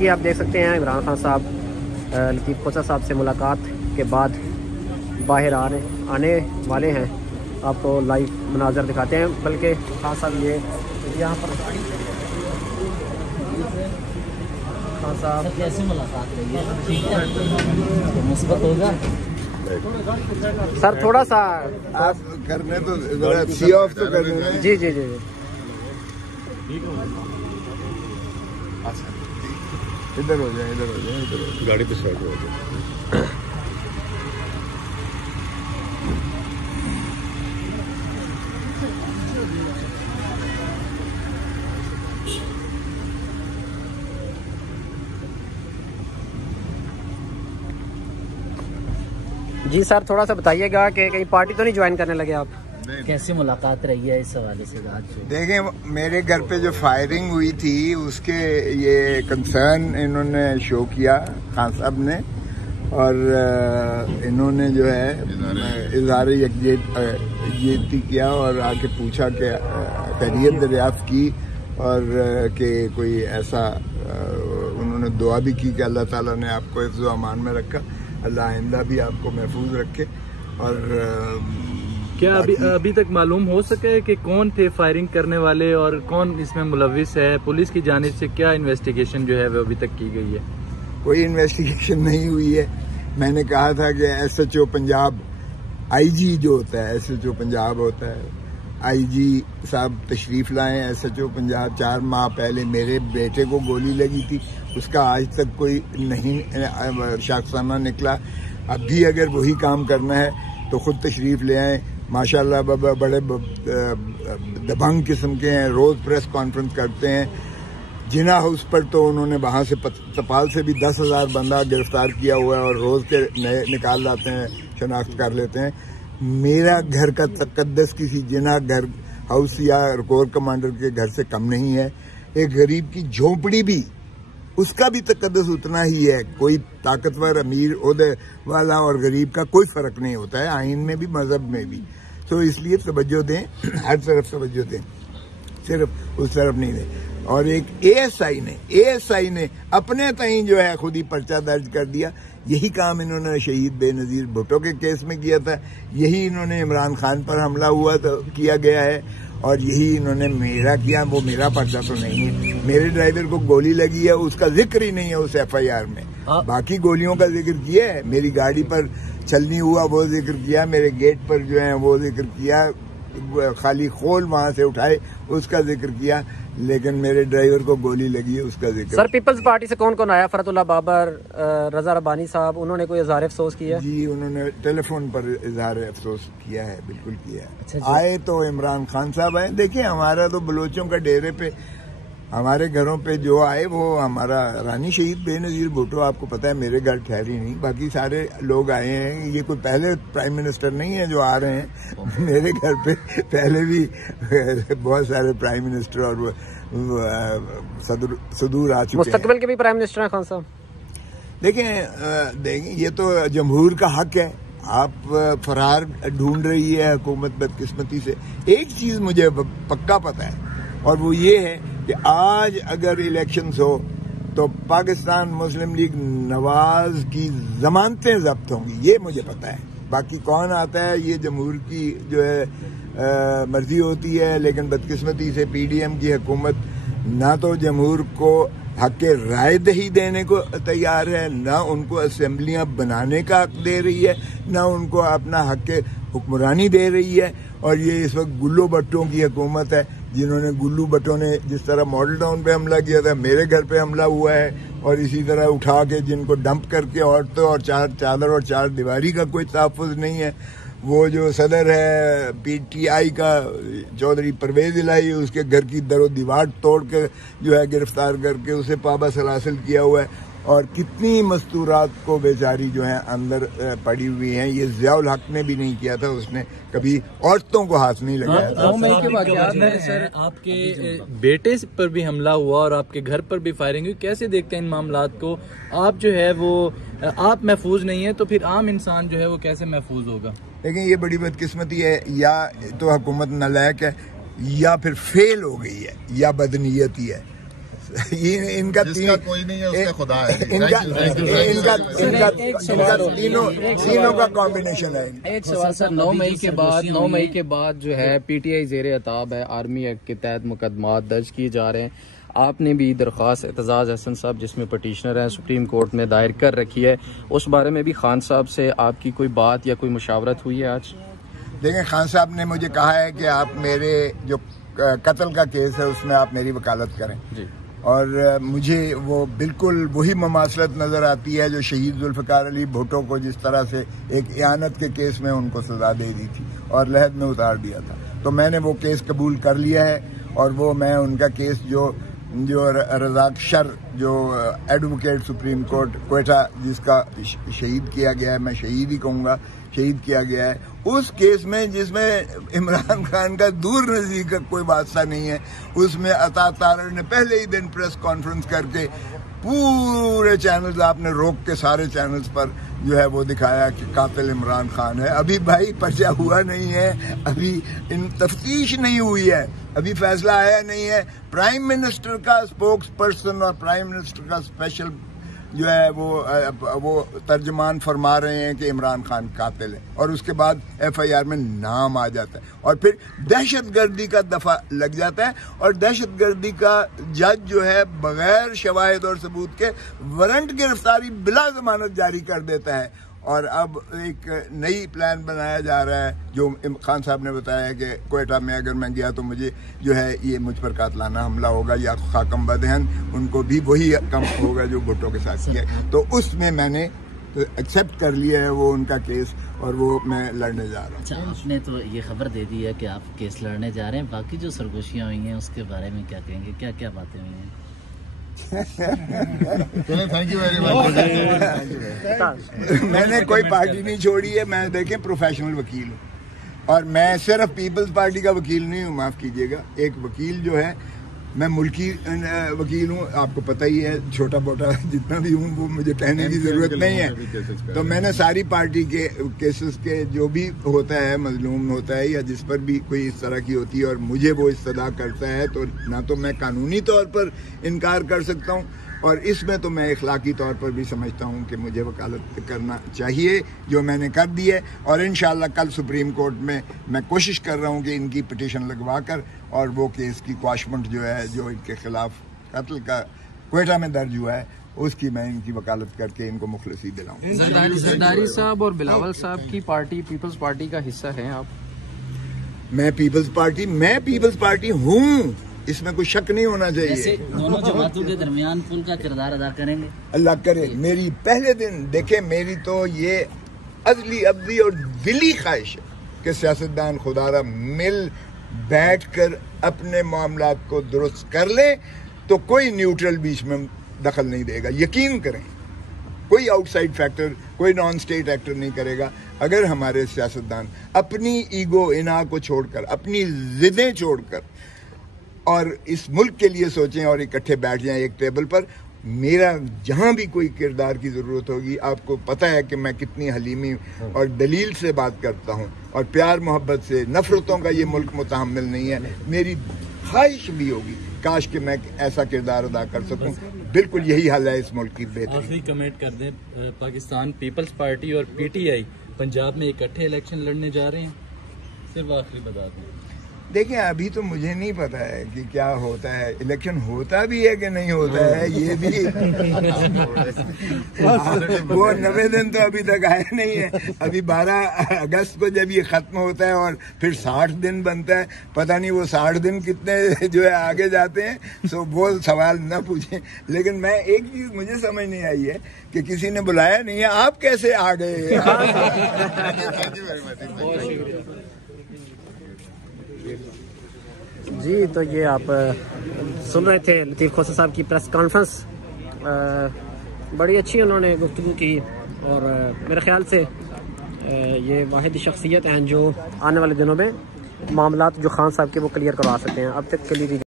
ये आप देख सकते हैं इमरान खान साहब लतीफ़ कोचा साहब से मुलाकात के बाद बाहर आने वाले हैं। आपको लाइव मनाजर दिखाते हैं। बल्कि खान साहब ये यहाँ पर खान साहब कैसे मुलाकात रही है? ठीक है, तो मुस्बत होगा सर। थोड़ा सा आप करने तो सी ऑफ तो करने। जी जी जी अच्छा इधर हो जाए, इधर हो जाए, इधर हो जाए। गाड़ी पे साइड हो जाए। जी सर, थोड़ा सा बताइएगा कि कहीं पार्टी तो नहीं ज्वाइन करने लगे आप? कैसी मुलाकात रही है इस हवाले से? आज देखें, मेरे घर पे जो फायरिंग हुई थी उसके ये कंसर्न इन्होंने शो किया खान साहब ने, और इन्होंने जो है इज़हार यकजहती किया और आके पूछा कि खैरियत दरियाफ्त की, और कि कोई ऐसा उन्होंने दुआ भी की कि अल्लाह ताला ने आपको हिफ्ज़ व अमान में रखा, अल्लाह आइंदा भी आपको महफूज रखे। और क्या अभी तक मालूम हो सके कि कौन थे फायरिंग करने वाले और कौन इसमें मुलविस है? पुलिस की जानिब से क्या इन्वेस्टिगेशन जो है वो अभी तक की गई है? कोई इन्वेस्टिगेशन नहीं हुई है। मैंने कहा था कि SHO पंजाब, IG जो होता है, SHO पंजाब होता है, IG साहब तशरीफ लाएं SHO पंजाब। 4 माह पहले मेरे बेटे को गोली लगी थी, उसका आज तक कोई नहीं शाखसाना निकला। अब भी अगर वही काम करना है तो खुद तशरीफ ले आएं। माशाल्लाह बाबा बड़े दबंग किस्म के हैं, रोज प्रेस कॉन्फ्रेंस करते हैं। जिना हाउस पर तो उन्होंने वहां से तपाल से भी 10,000 बंदा गिरफ्तार किया हुआ है और रोज के नए निकाल लाते हैं, शनाख्त कर लेते हैं। मेरा घर का तकद्दस किसी जिना घर हाउस या कोर कमांडर के घर से कम नहीं है। एक गरीब की झोंपड़ी भी, उसका भी तकद्दस उतना ही है। कोई ताकतवर, अमीर, ओहदे वाला और गरीब का कोई फर्क नहीं होता है, आइन में भी मजहब में भी। तो इसलिए तवज्जो दें, हर तरफ तवज्जो दें, सिर्फ उस तरफ नहीं दें। और एक ASI ने अपने तईं जो है खुद ही पर्चा दर्ज कर दिया। यही काम इन्होंने शहीद बेनजीर भुट्टो के केस में किया था, यही इन्होंने इमरान खान पर हमला हुआ तो किया गया है, और यही इन्होंने मेरा किया। वो मेरा पर्चा तो नहीं है, मेरे ड्राइवर को गोली लगी है, उसका जिक्र ही नहीं है उस FIR में। बाकी गोलियों का जिक्र किया है, मेरी गाड़ी पर छलनी हुआ वो जिक्र किया, मेरे गेट पर जो है वो जिक्र किया, खाली खोल वहां से उठाए उसका जिक्र किया, लेकिन मेरे ड्राइवर को गोली लगी है उसका जिक्र। सर, पीपल्स पार्टी से कौन कौन आया? फरतुल्लाह बाबर, रजा रब्बानी साहब, उन्होंने कोई इज़हार अफसोस किया? जी, उन्होंने टेलीफोन पर इज़हार अफसोस किया है, बिल्कुल किया है। अच्छा, आए तो इमरान खान साहब आए। देखिए, हमारा तो बलोचों का डेरे पे, हमारे घरों पे जो आए वो हमारा रानी शहीद बेनजीर भुट्टो, आपको पता है मेरे घर ठहरी नहीं, बाकी सारे लोग आए हैं। ये कोई पहले प्राइम मिनिस्टर नहीं है जो आ रहे हैं मेरे घर पे, पहले भी बहुत सारे प्राइम मिनिस्टर और सदूर आ चुके हैं। मुस्तकबिल के भी प्राइम मिनिस्टर हैं खान साहब? देखें ये तो जमहूर का हक है। आप फरार ढूंढ रही है हुकूमत बदकिस्मती से। एक चीज मुझे पक्का पता है, और वो ये है कि आज अगर इलेक्शंस हो तो पाकिस्तान मुस्लिम लीग नवाज की जमानतें जब्त होंगी, ये मुझे पता है। बाकी कौन आता है ये जमहूर की जो है मर्जी होती है, लेकिन बदकिस्मती से PDM की हुकूमत ना तो जमहूर को हक राय दही देने को तैयार है, ना उनको असेंबलियां बनाने का हक दे रही है, ना उनको अपना हक हुक्मरानी दे रही है। और ये इस वक्त गुल्लो भट्टों की हुकूमत है, जिन्होंने गुल्लू भट्टों ने जिस तरह मॉडल टाउन पे हमला किया था, मेरे घर पे हमला हुआ है, और इसी तरह उठा के जिनको डंप करके औरतों और चादर और चार दीवारी का कोई तहफ़्फ़ुज़ नहीं है। वो जो सदर है PTI का चौधरी परवेज इलाही, उसके घर की दरो दीवार तोड़ के जो है गिरफ्तार करके उसे पाबा सलासिल किया हुआ है। और कितनी मस्तूरात को बेचारी जो है अंदर पड़ी हुई हैं। ये ज़ियाउल हक ने भी नहीं किया था, उसने कभी औरतों को हाथ नहीं लगाया था। 9 मई के बाद सर आपके बेटे पर भी हमला हुआ और आपके घर पर भी फायरिंग हुई, कैसे देखते हैं इन मामलात को? आप जो है वो आप महफूज नहीं है तो फिर आम इंसान जो है वो कैसे महफूज होगा? लेकिन ये बड़ी बदकिस्मती है, या तो हुकूमत नालायक है, या फिर फेल हो गई है, या बदनीयती है। ये इनका कोई नहीं है उसका खुदा है। इनका तीनों का कॉम्बिनेशन है। एक सवाल सर, 9 मई के बाद जो है पीटीआई ज़ेरे अताब है, आर्मी एक्ट के तहत मुकदमात दर्ज किए जा रहे हैं। आपने भी दरख्वास्त एतजाज़ हसन साहब जिसमें पटिशनर हैं सुप्रीम कोर्ट में दायर कर रखी है, उस बारे में भी खान साहब से आपकी कोई बात या कोई मुशावरत हुई है आज? देखिए, खान साहब ने मुझे कहा है कि आप मेरे जो कत्ल का केस है उसमें आप मेरी वकालत करें जी। और मुझे वो बिल्कुल वही ममासलत नजर आती है जो शहीद जुल्फ़िकार अली भुट्टो को जिस तरह से एक इयानत के केस में उनको सजा दे दी थी और लहद में उतार दिया था। तो मैंने वो केस कबूल कर लिया है और वो मैं उनका केस जो रज़ाक शर जो एडवोकेट सुप्रीम कोर्ट क्वेटा जिसका शहीद किया गया है, मैं शहीद ही कहूँगा, शहीद किया गया है, उस केस में जिसमें इमरान खान का दूर नजदीक का कोई वास्ता नहीं है, उसमें अता तारड़ ने पहले ही दिन प्रेस कॉन्फ्रेंस करके पूरे चैनल्स आपने रोक के सारे चैनल्स पर जो है वो दिखाया कि कातिल इमरान खान है। अभी भाई पर्चा हुआ नहीं है, अभी इन तफ्तीश नहीं हुई है, अभी फैसला आया नहीं है। प्राइम मिनिस्टर का स्पोक्स पर्सन और प्राइम मिनिस्टर का स्पेशल जो है वो तर्जमान फरमा रहे हैं कि इमरान खान कातिल है और उसके बाद एफआईआर में नाम आ जाता है और फिर दहशतगर्दी का दफा लग जाता है और दहशतगर्दी का जज जो है बगैर शवाहिद और सबूत के वारंट गिरफ्तारी बिला जमानत जारी कर देता है। और अब एक नई प्लान बनाया जा रहा है जो खान साहब ने बताया कि क्वेटा में अगर मैं गया तो मुझे जो है ये मुझ पर कातलाना हमला होगा या खाकम बदहन, उनको भी वही कम होगा जो भुट्टो के साथ किया। तो उसमें मैंने एक्सेप्ट कर लिया है वो उनका केस और वो मैं लड़ने जा रहा हूँ। अच्छा, आपने तो ये खबर दे दी है कि आप केस लड़ने जा रहे हैं, बाकी जो सरगोशियाँ हुई हैं उसके बारे में क्या कहेंगे, क्या क्या बातें हुई हैं? Thank you very much. मैंने कोई पार्टी नहीं छोड़ी है, मैं देखें प्रोफेशनल वकील हूँ और मैं सिर्फ पीपल्स पार्टी का वकील नहीं हूँ, माफ कीजिएगा, एक वकील जो है मैं मुल्की वकील हूँ। आपको पता ही है, छोटा मोटा जितना भी हूँ वो मुझे कहने की जरूरत नहीं है। तो मैंने सारी पार्टी के केसेस के जो भी होता है, मजलूम होता है या जिस पर भी कोई इस तरह की होती है और मुझे वो इस्तदा करता है तो ना तो मैं कानूनी तौर पर इनकार कर सकता हूँ और इसमें तो मैं इखलाकी तौर पर भी समझता हूँ कि मुझे वकालत करना चाहिए, जो मैंने कर दी है। और इंशाल्लाह कल सुप्रीम कोर्ट में मैं कोशिश कर रहा हूँ कि इनकी पिटीशन लगवा कर और वो केस की क्वाशमेंट जो है जो इनके खिलाफ कत्ल का क्वेटा में दर्ज हुआ है उसकी मैं इनकी वकालत करके इनको मुखलसी दिलाऊं। जरदारी साहब और बिलावल साहब की पार्टी पीपल्स पार्टी का हिस्सा है आप? मैं पीपल्स पार्टी हूँ, इसमें कोई शक नहीं होना चाहिए। दोनों जमातों के दरमियान पुल का किरदार अदा करेंगे, अल्लाह करे। मेरी पहले दिन देखे, मेरी तो ये अजली अब्दी और दिली ख्वाहिश है कि सियासतदान खुदारा मिल बैठकर अपने मामलात को दुरुस्त कर ले तो कोई न्यूट्रल बीच में दखल नहीं देगा। यकीन करें, कोई आउटसाइड फैक्टर, कोई नॉन स्टेट एक्टर नहीं करेगा। अगर हमारे सियासतदान अपनी ईगो इना को छोड़कर, अपनी जिदें छोड़कर और इस मुल्क के लिए सोचें और इकट्ठे बैठ जाएं एक टेबल पर, मेरा जहां भी कोई किरदार की जरूरत होगी, आपको पता है कि मैं कितनी हलीमी और दलील से बात करता हूं और प्यार मोहब्बत से, नफरतों का ये मुल्क मुतहम्मिल नहीं है। मेरी ख्वाहिश भी होगी काश कि मैं ऐसा किरदार अदा कर सकूं। बिल्कुल यही हाल है इस मुल्क की बेहतरी। आखिरी कमेंट कर दें, पाकिस्तान पीपल्स पार्टी और पीटीआई पंजाब में इकट्ठे इलेक्शन लड़ने जा रहे हैं, सिर्फ आखिरी बता दें। देखिए, अभी तो मुझे नहीं पता है कि क्या होता है, इलेक्शन होता भी है कि नहीं होता है, ये भी वो 90 दिन तो अभी तक आया नहीं है। अभी 12 अगस्त को जब ये खत्म होता है और फिर 60 दिन बनता है, पता नहीं वो 60 दिन कितने जो है आगे जाते हैं। सो वो सवाल न पूछें। लेकिन मैं एक चीज मुझे समझ नहीं आई है कि किसी ने बुलाया नहीं है, आप कैसे आ गए? जी, तो ये आप सुन रहे थे लतीफ़ खोसा साहब की प्रेस कॉन्फ्रेंस। बड़ी अच्छी उन्होंने गुफ्तगू की और मेरे ख्याल से ये वाहिद शख्सियत हैं जो आने वाले दिनों में मामलात जो खान साहब के वो क्लियर करवा सकते हैं। अब तक के लिए